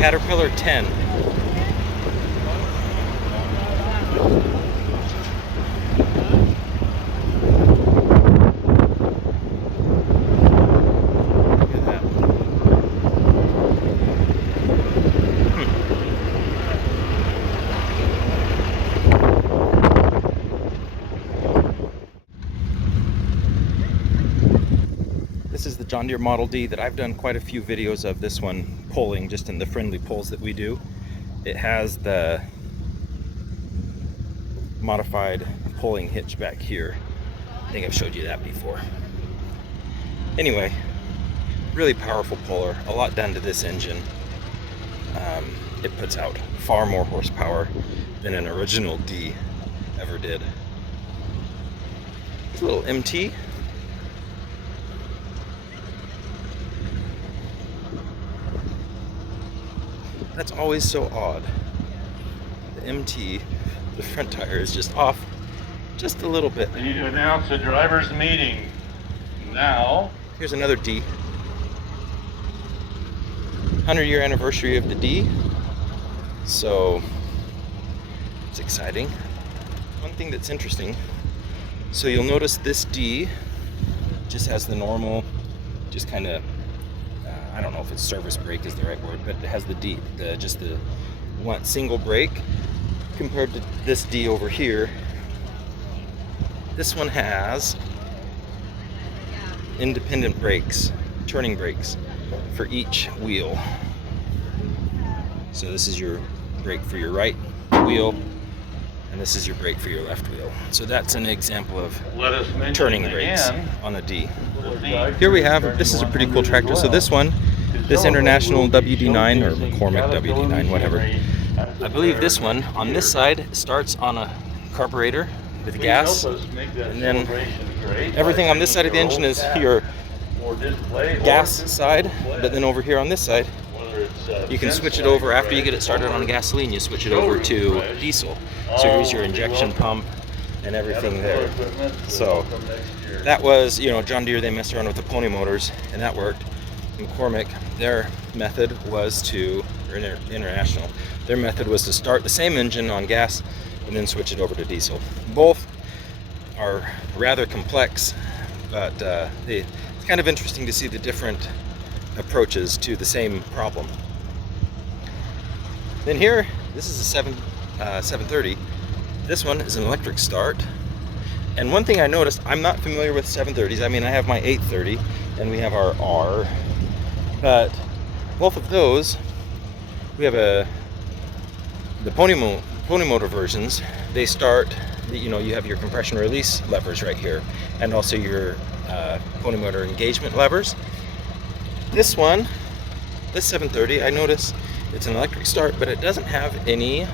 Caterpillar 10. This is the John Deere Model D that I've done quite a few videos of. This one pulling just in the friendly pulls that we do. It has the modified pulling hitch back here. I think I've showed you that before. Anyway, really powerful puller, a lot done to this engine. It puts out far more horsepower than an original D ever did. It's a little MT. That's always so odd. The MT, the front tire is just off just a little bit. I need to announce a driver's meeting now. Here's another D. 100-year anniversary of the D. So it's exciting. One thing that's interesting, so you'll notice this D just has the normal, just kind of, I don't know if it's service brake is the right word, but it has the D, just the one single brake, compared to this D over here. This one has independent brakes, turning brakes for each wheel. So this is your brake for your right wheel, and this is your brake for your left wheel. So that's an example of turning brakes on a D. Here we have, this is a pretty cool tractor. So this one, this International WD-9 or McCormick WD-9, whatever. I believe this one on this side starts on a carburetor with gas, and then everything on this side of the engine is your gas side, but then over here on this side you can switch it over after you get it started on gasoline. You switch it over to diesel. So here's your injection pump and everything there. So that was, you know, John Deere, they messed around with the pony motors and that worked. McCormick, their method was to, or International, their method was to start the same engine on gas and then switch it over to diesel. Both are rather complex, but it's kind of interesting to see the different approaches to the same problem. Then here, this is a 730. This one is an electric start. And one thing I noticed, I'm not familiar with 730s. I mean, I have my 830 and we have our R, but both of those, we have the pony motor versions. They start, you know, you have your compression release levers right here, and also your pony motor engagement levers. This one, this 730, I notice it's an electric start, but it doesn't have any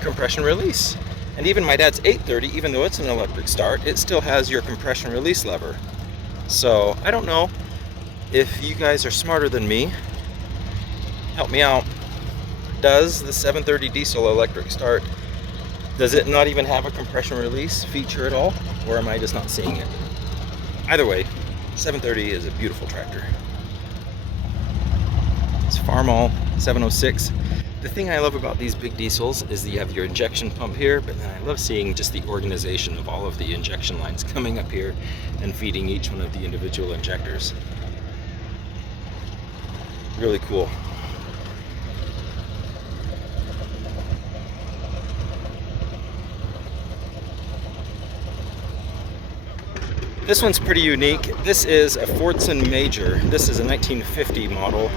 compression release. And even my dad's 830, even though it's an electric start, it still has your compression release lever. So I don't know if you guys are smarter than me. Help me out. Does the 730 diesel electric start, does it not even have a compression release feature at all? Or am I just not seeing it? Either way, 730 is a beautiful tractor. It's Farmall 706. The thing I love about these big diesels is that you have your injection pump here, but then I love seeing just the organization of all of the injection lines coming up here and feeding each one of the individual injectors. Really cool. This one's pretty unique. This is a Fordson Major. This is a 1950 model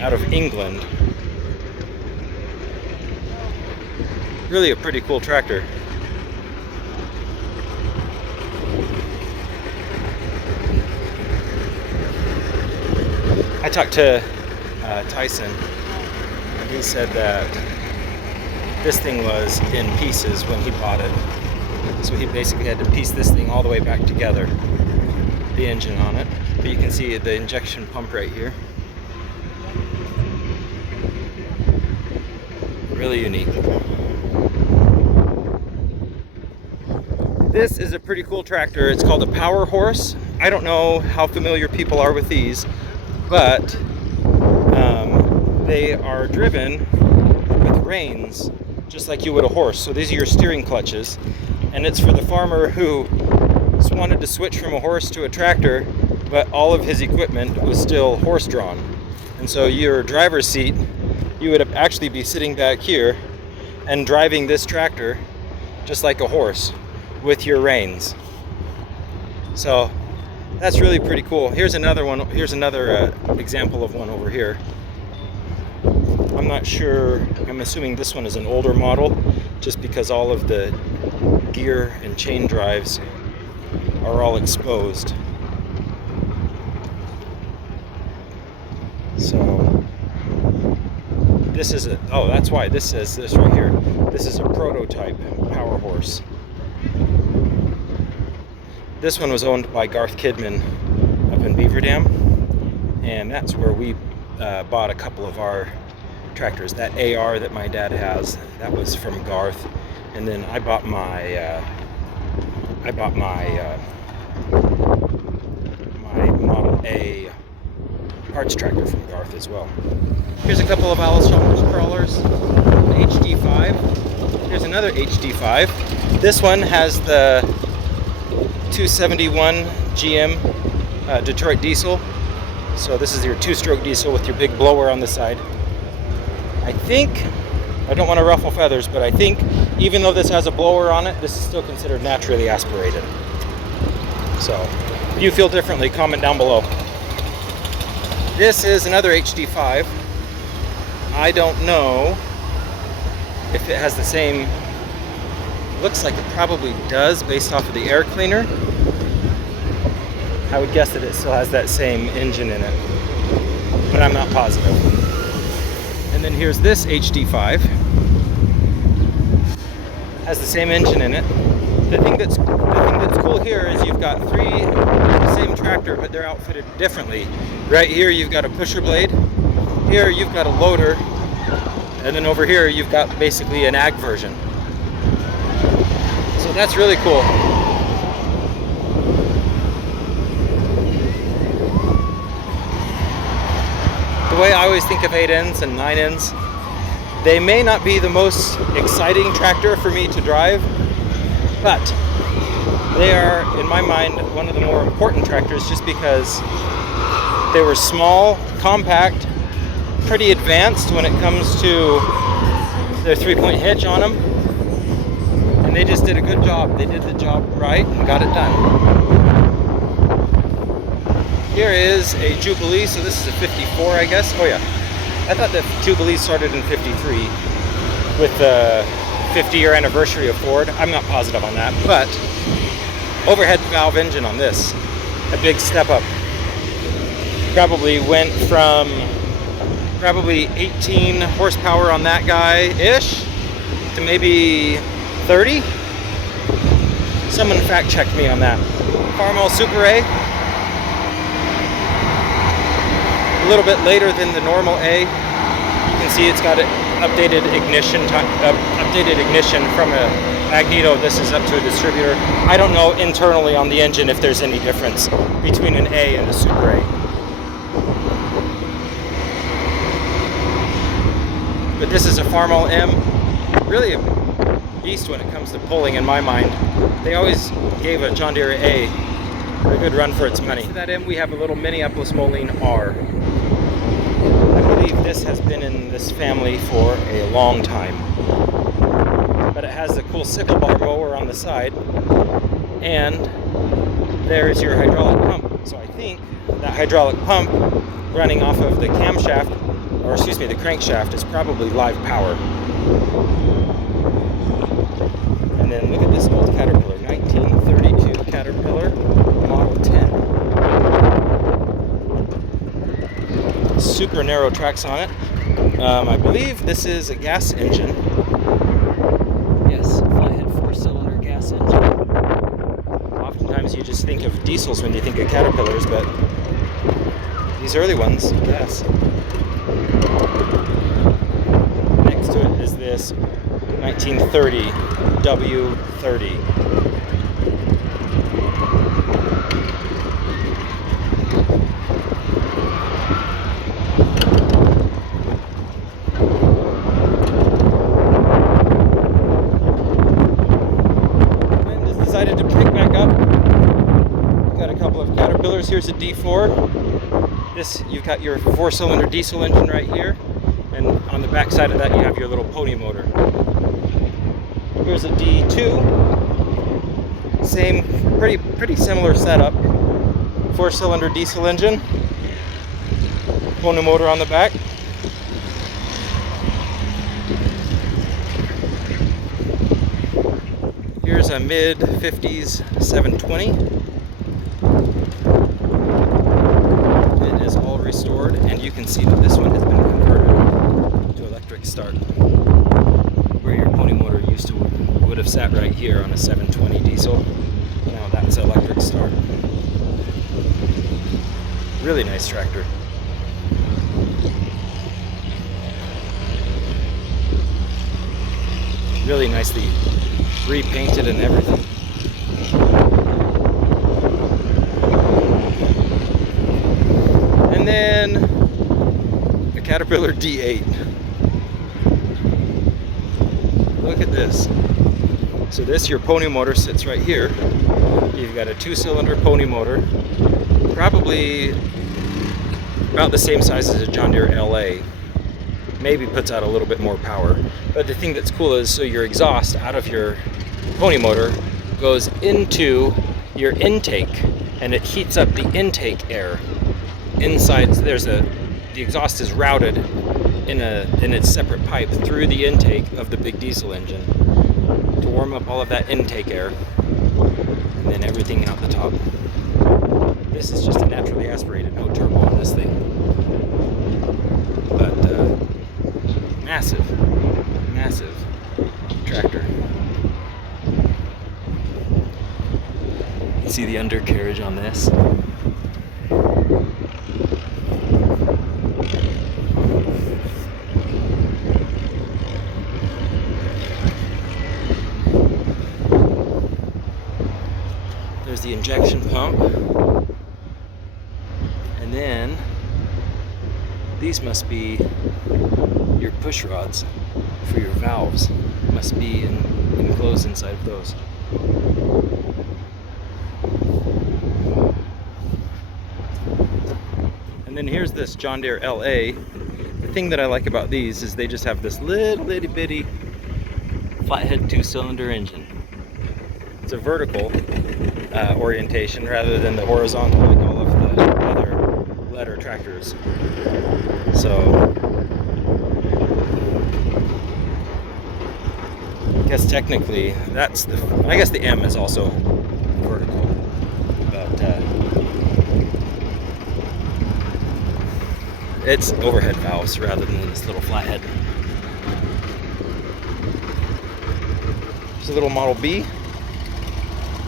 out of England. Really a pretty cool tractor. I talked to Tyson, and he said that this thing was in pieces when he bought it. So he basically had to piece this thing all the way back together, the engine on it. But you can see the injection pump right here. Really unique. This is a pretty cool tractor. It's called a Power Horse. I don't know how familiar people are with these, but they are driven with reins, just like you would a horse. So these are your steering clutches, and it's for the farmer who wanted to switch from a horse to a tractor, but all of his equipment was still horse-drawn. And so your driver's seat, you would actually be sitting back here and driving this tractor just like a horse with your reins. So that's really pretty cool. Here's another one. Here's another example of one over here. I'm not sure, I'm assuming this one is an older model, just because all of the gear and chain drives are all exposed. So this is a, oh, that's why this says this right here. This is a prototype power horse. This one was owned by Garth Kidman up in Beaver Dam, and that's where we bought a couple of our tractors. That AR that my dad has, that was from Garth, and then I bought my my Model A parts tractor from Garth as well. Here's a couple of Allis Chalmers crawlers, HD-5. Here's another HD-5. This one has the 271 GM Detroit diesel. So this is your two-stroke diesel with your big blower on the side. I think, I don't want to ruffle feathers, but I think even though this has a blower on it, this is still considered naturally aspirated. So if you feel differently, comment down below. This is another HD-5. I don't know if it has the same, looks like it probably does based off of the air cleaner. I would guess that it still has that same engine in it, but I'm not positive. And then here's this HD-5. Has the same engine in it. The thing that's cool here is you've got three the same tractor, but they're outfitted differently. Right here you've got a pusher blade. Here you've got a loader, and then over here you've got basically an ag version. So that's really cool. The way I always think of 8Ns and 9Ns, they may not be the most exciting tractor for me to drive, but they are, in my mind, one of the more important tractors just because they were small, compact, pretty advanced when it comes to their 3-point hitch on them, and they just did a good job. They did the job right and got it done. Here is a Jubilee, so this is a 54, I guess. Oh yeah, I thought that Jubilee started in 53 with the 50-year anniversary of Ford. I'm not positive on that, but overhead valve engine on this, a big step up. Probably went from 18 horsepower on that guy-ish to maybe 30. Someone fact checked me on that. Farmall Super A. A little bit later than the normal A. You can see it's got an updated ignition from a magneto. This is up to a distributor. I don't know internally on the engine if there's any difference between an A and a Super A. But this is a Farmall M. Really a beast when it comes to pulling in my mind. They always gave a John Deere A a good run for its money. To that end, we have a little Minneapolis Moline R. I believe this has been in this family for a long time. But it has a cool sickle bar mower on the side, and there's your hydraulic pump. So I think that hydraulic pump running off of the camshaft, or excuse me, the crankshaft, is probably live power. And then look at this old Caterpillar, 1932 Caterpillar Model 10. Super narrow tracks on it. I believe this is a gas engine. Yes, flathead 4-cylinder gas engine. Oftentimes you just think of diesels when you think of Caterpillars, but these early ones, gas. Next to it is this 1930 W30. here's a D4. This, you've got your 4-cylinder diesel engine right here, and on the back side of that you have your little pony motor. Here's a D2. Same, pretty similar setup. 4-cylinder diesel engine, pony motor on the back. Here's a mid-50s 720. It is all restored, and you can see that this one has been converted to electric start. Where your pony motor would have sat right here on a 720 diesel. Now that's electric start. Really nice tractor. Really nicely repainted and everything. And then a Caterpillar D8. Look at this. So this, your pony motor sits right here. You've got a 2-cylinder pony motor, probably about the same size as a John Deere LA. Maybe puts out a little bit more power. But the thing that's cool is, so your exhaust out of your pony motor goes into your intake, and it heats up the intake air inside. The exhaust is routed in its separate pipe through the intake of the big diesel engine to warm up all of that intake air, and then everything out the top. This is just a naturally aspirated, no turbo on this thing. But massive tractor. You see the undercarriage on this? There's the injection pump. And then these must be your push rods for your valves. Must be enclosed inside of those. And then here's this John Deere LA. The thing that I like about these is they just have this little itty bitty flathead 2-cylinder engine. It's a vertical orientation rather than the horizontal like all of the other letter tractors. So I guess technically that's I guess the M is also vertical, but it's overhead valves rather than this little flathead. There's a little Model B,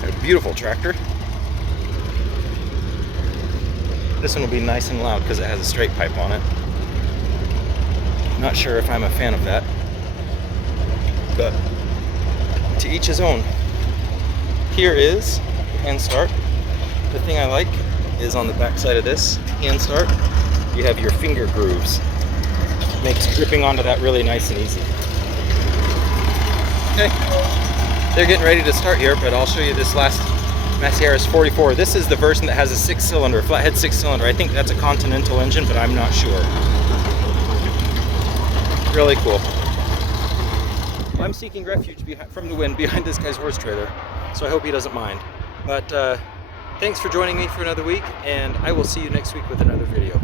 a beautiful tractor. This one will be nice and loud because it has a straight pipe on it. Not sure if I'm a fan of that, but to each his own. Here is hand start. The thing I like is on the back side of this hand start, you have your finger grooves. Makes gripping onto that really nice and easy. Okay, they're getting ready to start here, but I'll show you this last Massey Harris 44. This is the version that has a 6-cylinder, flathead 6-cylinder. I think that's a Continental engine, but I'm not sure. Really cool. I'm seeking refuge from the wind behind this guy's horse trailer, so I hope he doesn't mind. But thanks for joining me for another week, and I will see you next week with another video.